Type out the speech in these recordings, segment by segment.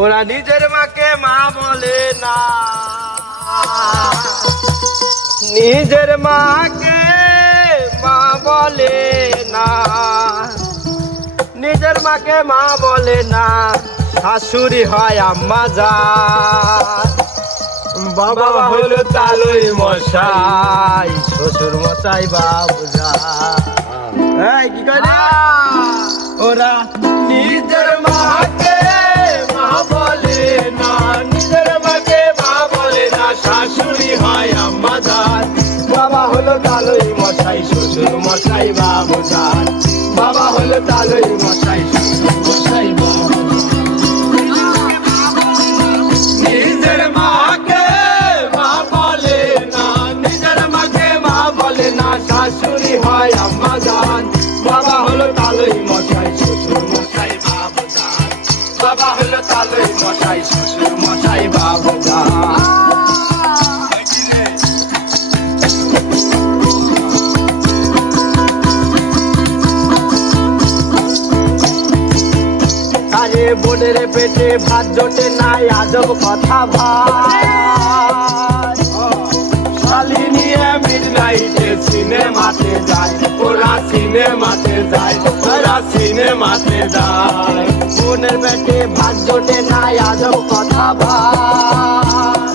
ওরা নিজের মাকে মা বলে না, নিজের মাকে মা বলে না, নিজের মাকে মা বলে না, শাশুড়ি হয় আম্মা জান। বাবা হলো তালই মশাই, শ্বশুর মশাই বাবু জান। কি কইলি? ওরা নিজের মাকে মা বলে না, নিজের মাকে মা বলে না, শাশুড়ি হয় আম্মা জান। বাবা হলো তালই মশাই, শ্বশুর মশাই বাবু জান। বাবা হলো তালই মশাই, শ্বশুর মশাই বাবু জান। নিজের মাকে মা বলে না, নিজের মাকে মা বলে না, শাশুড়ি হয় আম্মা জান। বাবা হলো তালই মশাই, শ্বশুর মশাই বাবু জান। বাবা হলো তালই মশাই, শ্বশুর মশাই বাবু জান। আরে বোনের পেটে ভাত জোটে নাই, আজব কথা ভাই। শালি নিয়ে মিডনাইটে সিনেমাতে যায়, ওরা সিনেমাতে যায়, ওরা সিনেমাতে যায়। বোনের পেটে ভাত জোটে নাই, আজব কথা ভাই।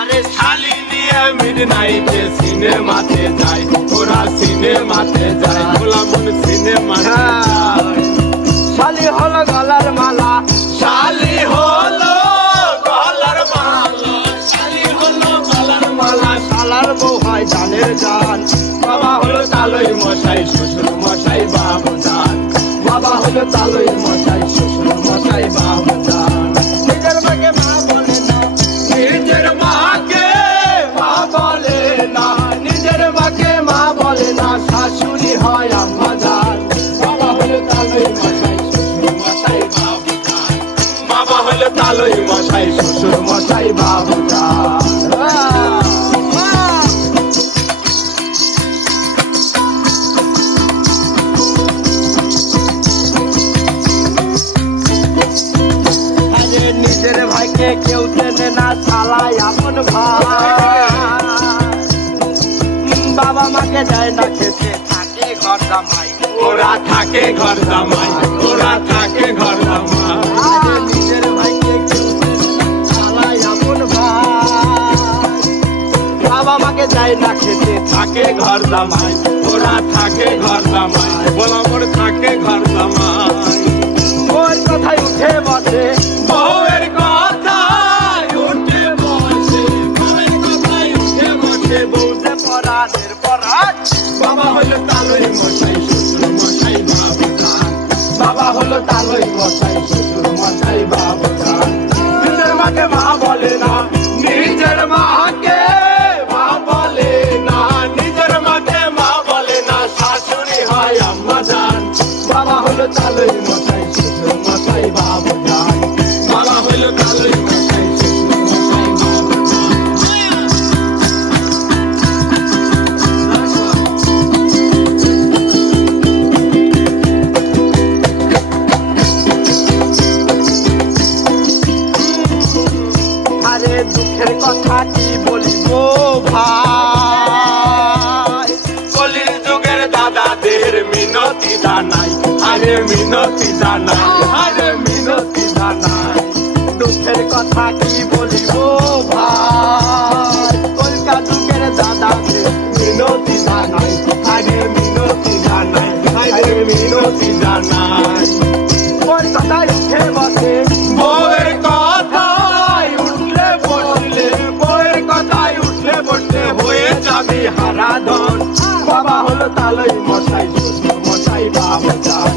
আরে শালি নিয়ে মিডনাইটে সিনেমাতে যায়, ওরা সিনেমাতে যায়, গোলামন সিনেমাতে যায়। শালি হলো গলার মালা, শালি হলো গলার মালা, শালি হলো গলার মালা, শালার বউ হয় জানের জান। বাবা হলো তালই মশাই, শ্বশুর মশাই বাবু জান। বাবা হলো তালই মশাই, শ্বশুর মশাই বাবু জান। নিজের মাকে মা বলে না, নিজের মাকে মা বলে না, নিজের মাকে মা বলে না, শাশুড়ি হয় আম্মা জান। বাবা হলো তালই মশাই, বাবা হলো তালই মশাই, শ্বশুর মশাই বাবু জান। নিজের ভাইকে কেউ চেনে না, শালাই আপন ভাই। বাবা মাকে যায় না খেতে, থাকে ঘর জামাই, ওরা থাকে ঘর জামাই, ওরা থাকে ঘর জামাই। নিজের ভাইকে কেউ শালাই আপন ভাই। বাবা মাকে যায় না খেতে, থাকে ঘর জামাই, ওরা থাকে ঘর জামাই, গোলামর থাকে ঘর জামাই। ওর কথায় উঠে বসে, বউয়ের কথায় উঠে বসে, বউয়ের কথায় উঠে বসে, বউতে পরাণের পরাণ। বাবা হলো তালই মশাই, শ্বশুর মশাই বাবু জান। বাবা হলো তালই মশাই, শ্বশুর মশাই বাবু জান। নিজের মাকে মা বলে না, নিজের মাকে মা বলে না, নিজের মাকে মা বলে না, শাশুড়ি হয় আম্মা জান। বাবা হলো তালই মশাই, শ্বশুর মশাই বাবু জান। বাবা হলো তালই মশাই, শ্বশুর মশাই বাবু জান। আরে দুঃখের কথা কি বলিব ভাই, কলির যুগের দাদাদের মিনতি জানাই, আরে মিনতি জানাই, আরে মিনতি জানাই। দুঃখের কথা কি বলিব ভাই, কলকা যুগের দাদাদের মিনতি জানাই, আরে মিনতি জানাই, আরে মিনতি জানাই। ওর কথায় উঠে বসে, বউয়ের কথায় উঠলে বসলে, বউয়ের কথায় উঠলে বসলে হয়ে যাবি হারাধন। বাবা হলো তালই মশাই, শ্বশুর মশাই বাবু জান।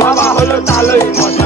বাবা হলো তালই মশাই।